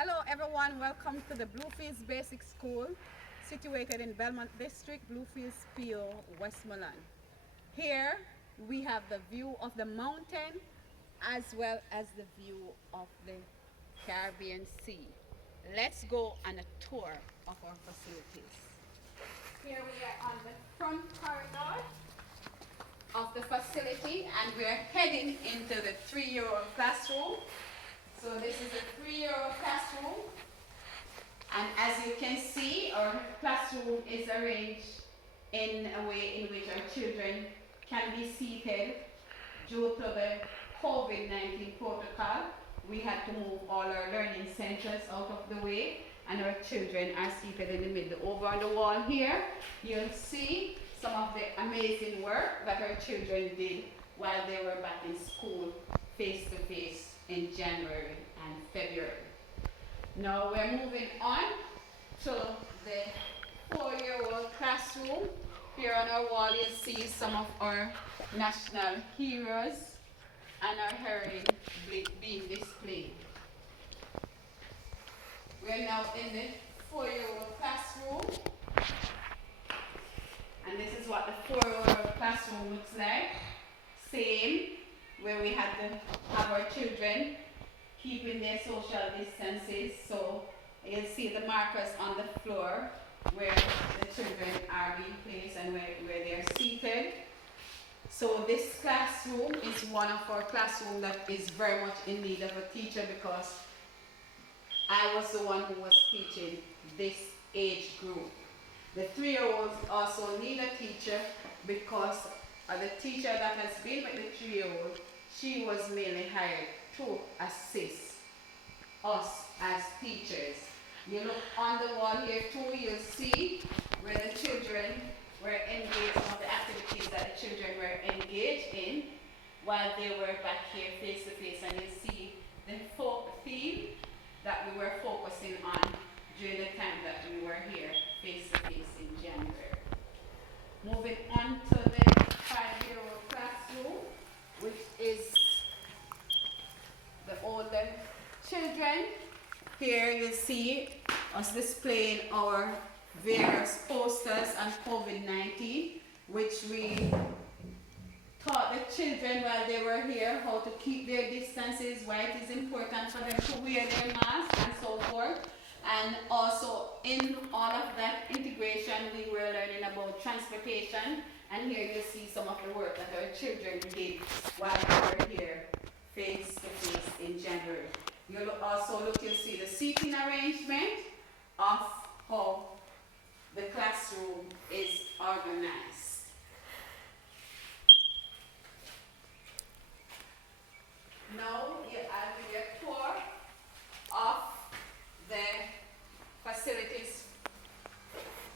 Hello everyone, welcome to the Bluefields Basic School, situated in Belmont District, Bluefields, PO, Westmoreland. Here we have the view of the mountain as well as the view of the Caribbean Sea. Let's go on a tour of our facilities. Here we are on the front corridor of the facility and we are heading into the 3-year-old classroom. So this is a 3-year-old classroom, and as you can see, our classroom is arranged in a way in which our children can be seated. Due to the COVID-19 protocol, we had to move all our learning centers out of the way, and our children are seated in the middle. Over on the wall here, you'll see some of the amazing work that our children did while they were back in school face-to-face in January and February. Now we're moving on to the 4-year-old classroom. Here on our wall you'll see some of our national heroes and our heritage being displayed. We're now in the 4-year-old classroom. And this is what the 4-year-old classroom looks like. Same, where we had to have our children keeping their social distances. So you'll see the markers on the floor where the children are being placed and where they are seated. So this classroom is one of our classrooms that is very much in need of a teacher, because I was the one who was teaching this age group. The 3-year-olds also need a teacher because the teacher that has been with the 3-year-old, she was mainly hired to assist us as teachers. You look on the wall here too, you'll see where the children were engaged, on the activities that the children were engaged in while they were back here face to face, and you see the theme that we were focusing on during the time that we were here face to face in January. Moving on to the 5-year-old classroom, which is the older children. Here you see us displaying our various posters on COVID-19, which we taught the children while they were here how to keep their distances, why it is important for them to wear their masks and so forth. And also in all of that integration, we were learning about transportation. And here you see some of the work that our children did while they were here face to face in January. You'll also you'll see the seating arrangement of how the classroom is organized. Now I'll give you a tour of the facilities,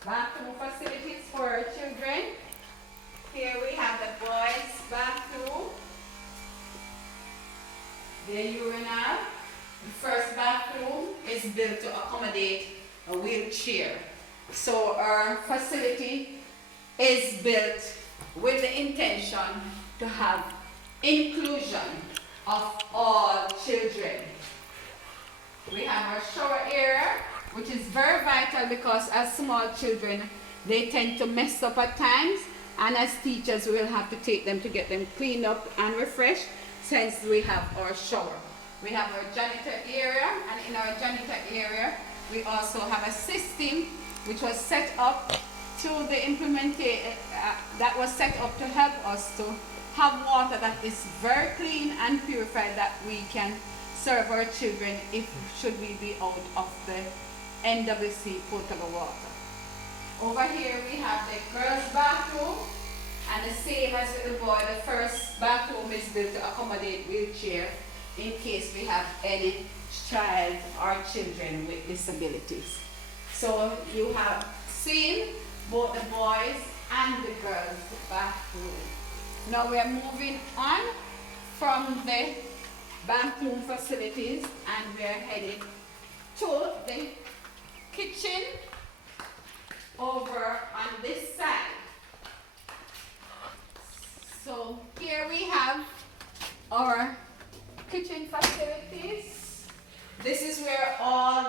bathroom facilities for our children. Here we have the boys' bathroom, the urinal. The first bathroom is built to accommodate a wheelchair. So our facility is built with the intention to have inclusion of all children. We have our shower area, which is very vital because as small children, they tend to mess up at times, and as teachers, we will have to take them to get them cleaned up and refreshed, since we have our shower. We have our janitor area, and in our janitor area, we also have a system which was set up to the implementation, that was set up to help us to have water that is very clean and purified, that we can serve our children if should we be out of the NWC potable water. Over here we have the girls' bathroom, and the same as with the boy, the first bathroom is built to accommodate wheelchair in case we have any child or children with disabilities. So you have seen both the boys and the girls' bathroom. Now we are moving on from the bathroom facilities, and we are heading to the kitchen over on this side. So here we have our kitchen facilities. This is where all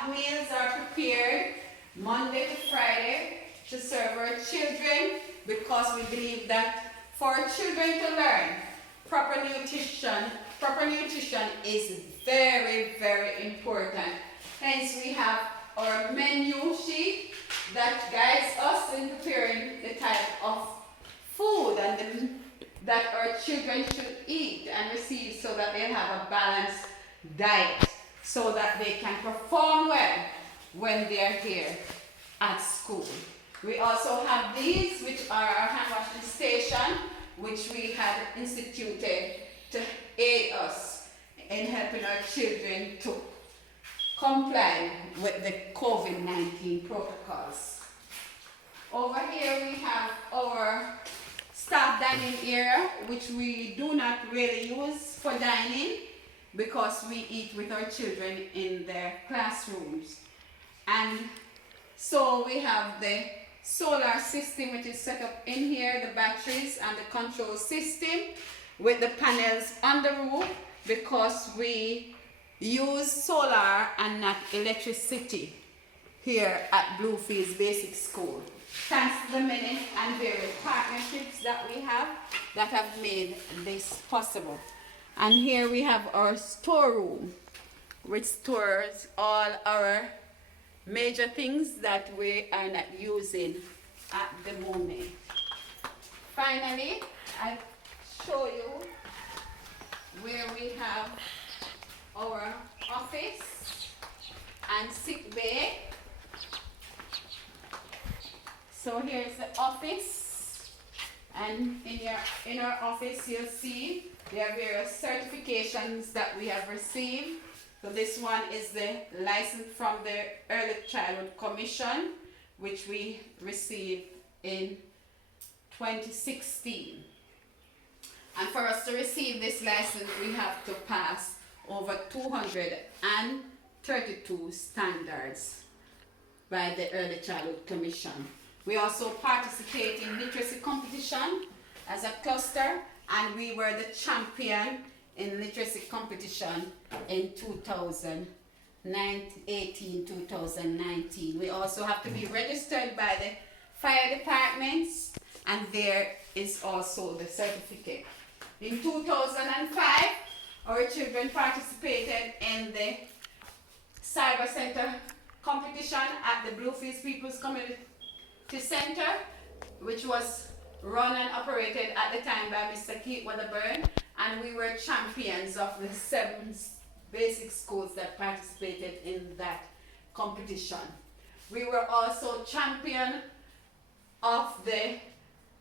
hot meals are prepared Monday to Friday to serve our children because we believe that for our children to learn proper nutrition is very, very important. Hence we have our menu sheet that guides us in preparing the type of food that our children should eat and receive so that they have a balanced diet so that they can perform well when they are here at school. We also have these, which are our hand washing station, which we had instituted to aid us in helping our children to comply with the COVID-19 protocols. Over here we have our staff dining area, which we do not really use for dining because we eat with our children in their classrooms. And so we have the solar system which is set up in here, the batteries and the control system with the panels on the roof because we use solar and not electricity here at Bluefields Basic School. Thanks to the many and various partnerships that we have that have made this possible. And here we have our storeroom, which stores all our major things that we are not using at the moment. Finally, I'll show you where we have our office and sick bay. So here's the office, and in our office you'll see there are various certifications that we have received. So this one is the license from the Early Childhood Commission, which we received in 2016. And for us to receive this license, we have to pass over 232 standards by the Early Childhood Commission. We also participate in literacy competition as a cluster, and we were the champion in literacy competition in 2018-2019. We also have to be registered by the fire departments, and there is also the certificate. In 2005, our children participated in the Cyber Center competition at the Bluefields People's Community Center, which was run and operated at the time by Mr. Keith Weatherburn, and we were champions of the 7 basic schools that participated in that competition. We were also champion of the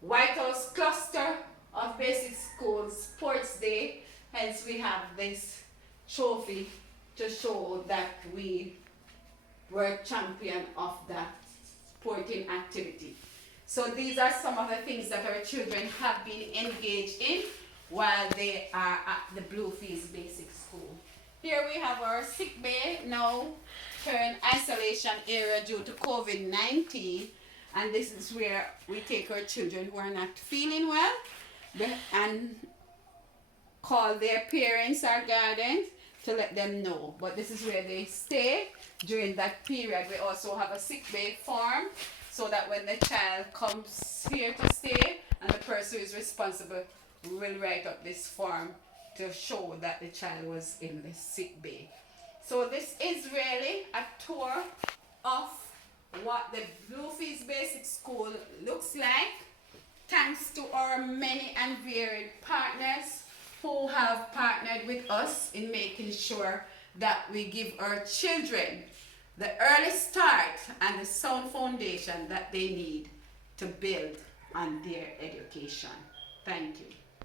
White House cluster of basic schools sports day, hence we have this trophy to show that we were champion of that sporting activity. So these are some of the things that our children have been engaged in while they are at the Bluefields Basic School. Here we have our sick bay, now turned isolation area due to COVID-19, and this is where we take our children who are not feeling well and call their parents or guardians to let them know. But this is where they stay during that period. We also have a sick bay form so that when the child comes here to stay and the person who is responsible will write up this form to show that the child was in the sick bay. So this is really a tour of what the Bluefields Basic School looks like, thanks to our many and varied partners who have partnered with us in making sure that we give our children the early start and the sound foundation that they need to build on their education. Thank you.